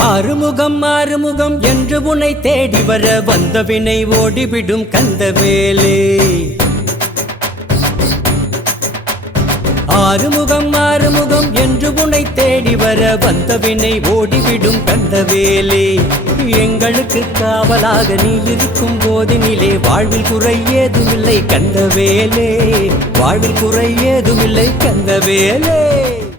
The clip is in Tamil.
ஆறுமுகம் ஆறுமுகம் என்று உன்னை தேடி வர வந்த வினை ஓடிவிடும் கந்தவேலே. ஆறுமுகம் ஆறுமுகம் என்று உன்னை தேடி வர வந்த வினை ஓடிவிடும் கந்தவேலே. எங்களுக்கு காவலாக நீ இருக்கும் போதினிலே வாழ்வில் குறை ஏதுமில்லை கந்தவேலே. வாழ்வில் குறை ஏதுமில்லை கந்தவேலே.